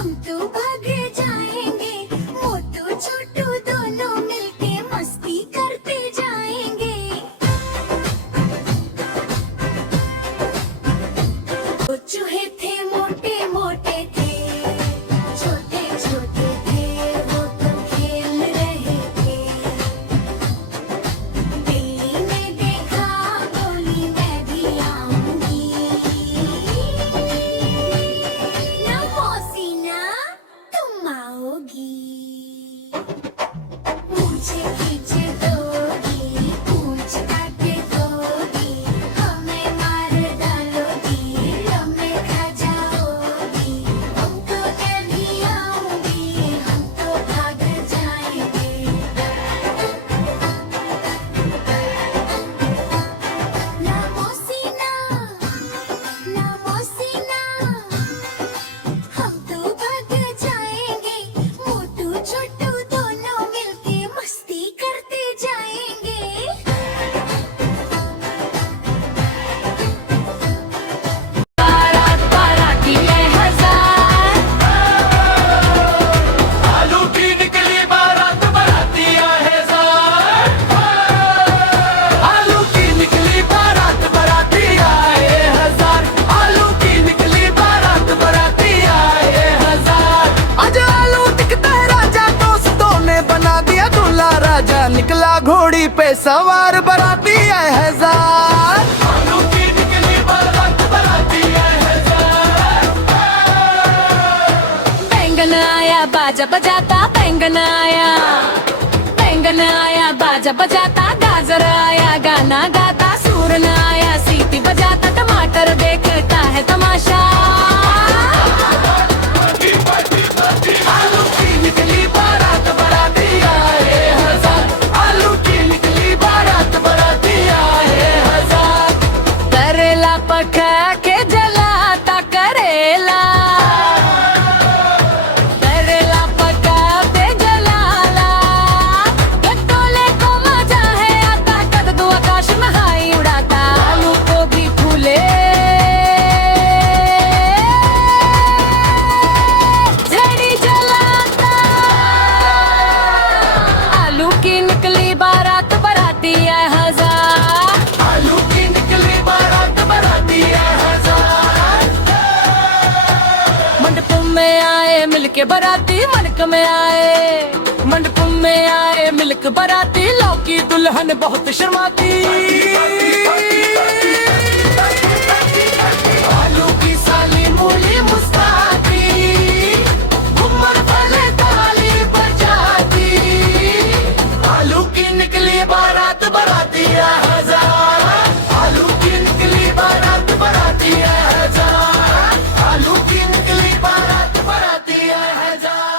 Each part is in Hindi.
हम तो भाग जाएंगे, मोटू छोटू दोनों मिलके मस्ती करते जाएंगे। वो चूहे थे मोटे मोटे थे, छोटे छोटे थे, वो तो खेल रहे थे। बिल्ली ने देखा, बोली मैं भी आऊंगी। ना मौसी ना तुम आओगी, मुझे खींच दोगी, पूंछ काट दोगी, हमें मार डालोगी, हमें खा जाओगी। हमको मैं भी आऊंगी, हम तो भाग जाएंगे। ना मौसी ना मौसी ना, हम तो भाग जाएंगे, मोटू छोटू दोनों मिलके मस्ती करते जाएंगे। बारात बाराती है हजार, आलू की निकली बारात बराती आए हजार। आलू की निकली बारात बराती आए हजार। आलू की निकली बारात बराती आए हजार। आज आलू दिखता है राजा, दोस्तों ने बना दिया दूल्हा राजा। निकला घोड़ी पे सवार बराती आए हजार। आलू की निकली बारात बराती आए हजार। बैंगन आया बाजा बजाता, बैंगन आया बाजा बजाता, गाजर आया गाना गाता, सूरन आया सीटी बजाता, टमाटर देखता है तमाशा। आलू की निकली बारात बराती आए हजार। आलू की निकली बारात बराती आए हजार। करेला पका के जलाता करेला, करेला पका के जलाला, गट्टोले को मजा है आता, कद्दू आकाश में हाई उड़ाता, आलू को भी फूले झड़ी जलाता। आलू की निकली बारात बराती है हजार। आलू की निकली बारात बराती आए हजार। मंडप में आए मिलके बराती, मंडप में आए मिलक बराती, लौकी दुल्हन बहुत शर्माती। आलू की साली मूली मुस्काती, घूमर वाले ताली बजाती। आलू की निकली बारात बराती आए हजार। आलू की निकली बारात बराती आए हजार। आलू की निकली बारात बराती आए हजार।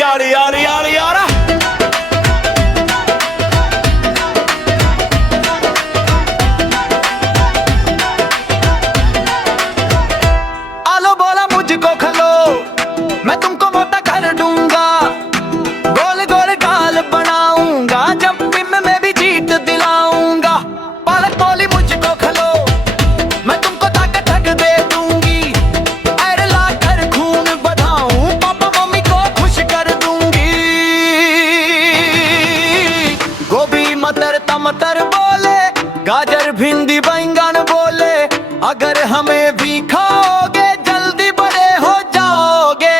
यार यार यार यार आलो बोला मुझको खलो, मैं तुमको मोटा कर दूंगा। गोल गोल गाल बनाऊंगा, जब भी मैं भी जीत दिलाऊंगा। पालक बोली मुझको खलो, मैं तुमको ताकत ठग दे दूंगी। ऐड ला कर खून बढ़ाऊं, पापा मम्मी को खुश कर दूंगी। गोभी मटर टमाटर बोले, गाजर भिंडी बैंगन बोले, अगर हमें भी खाओगे जल्दी बड़े हो जाओगे।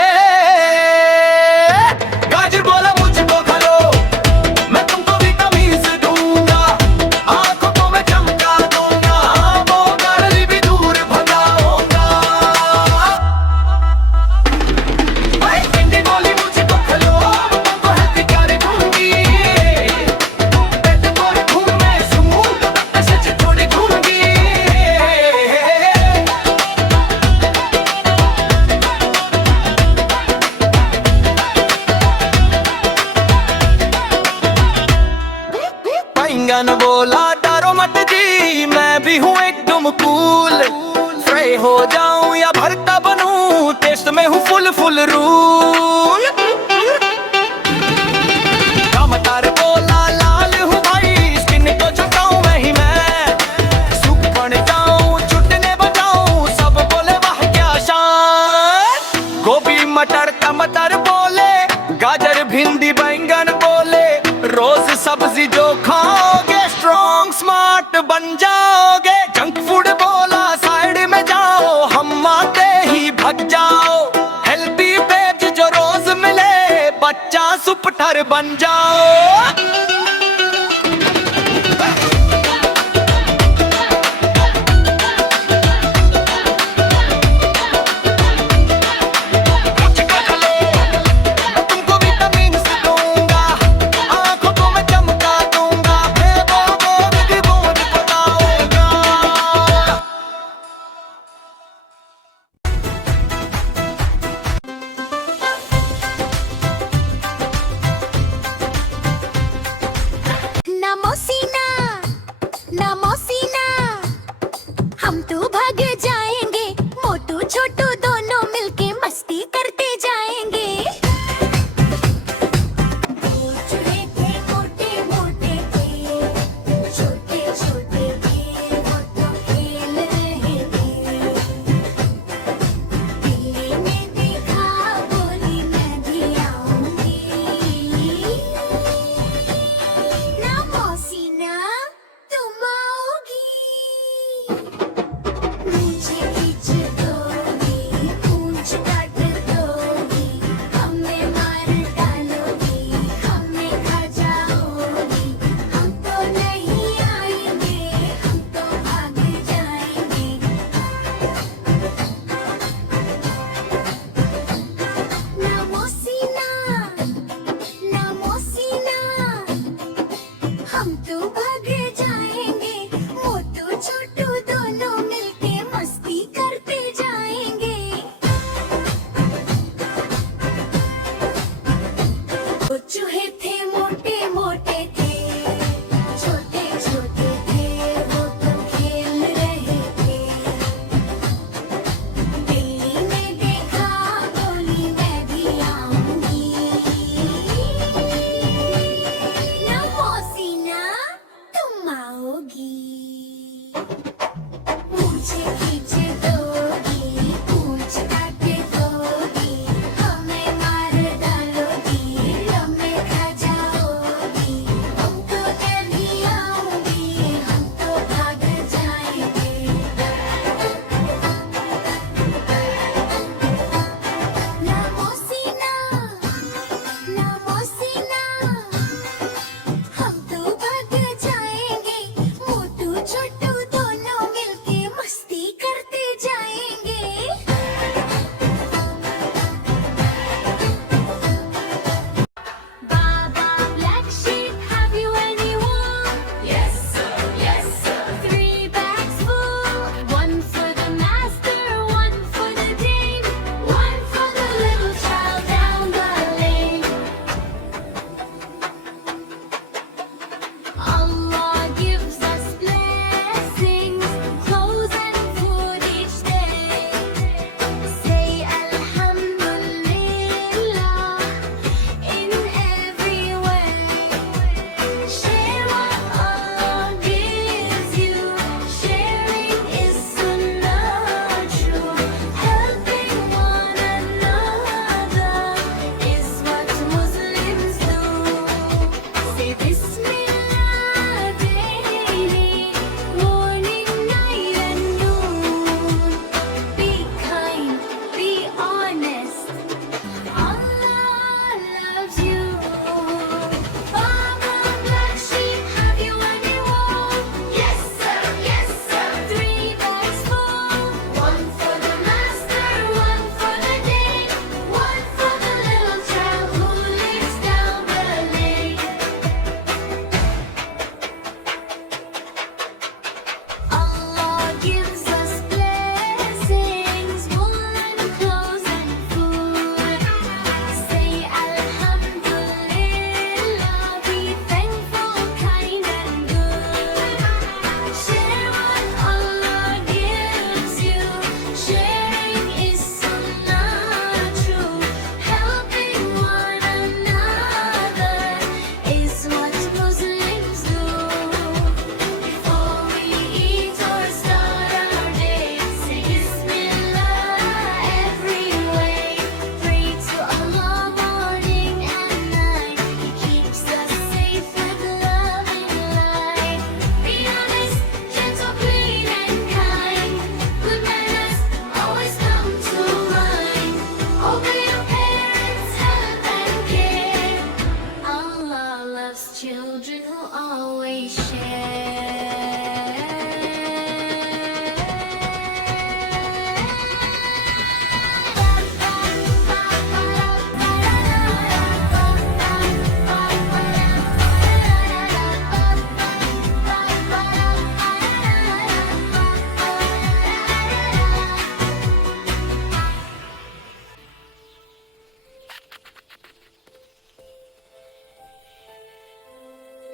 गाजर बोला मुझको खलो, मैं तुमको भी तमीज दूंगा। आंखों को मैं चमका दूंगा, वो गाली भी दूर भगाऊंगा। भाई भिंडी बोली मुझको खलो, तुमको हेल्दी कर दूंगी। पेट तोड़ खून में स्मूथ ऐसे थोड़ी दूंगी। बैंगन बोला डरो मत जी, मैं भी हूँ एकदम कूल। फ्राई हो जाऊं या भरता बनूं, टेस्ट में हूँ फुल फुल रूल। भिंडी बैंगन बोले रोज सब्जी जो खाओगे स्ट्रॉन्ग स्मार्ट बन जाओगे। जंक फूड बोला साइड में जाओ, हम आते ही भग जाओ। हेल्दी वेज जो रोज मिले, बच्चा सुपरस्टार बन जाओ।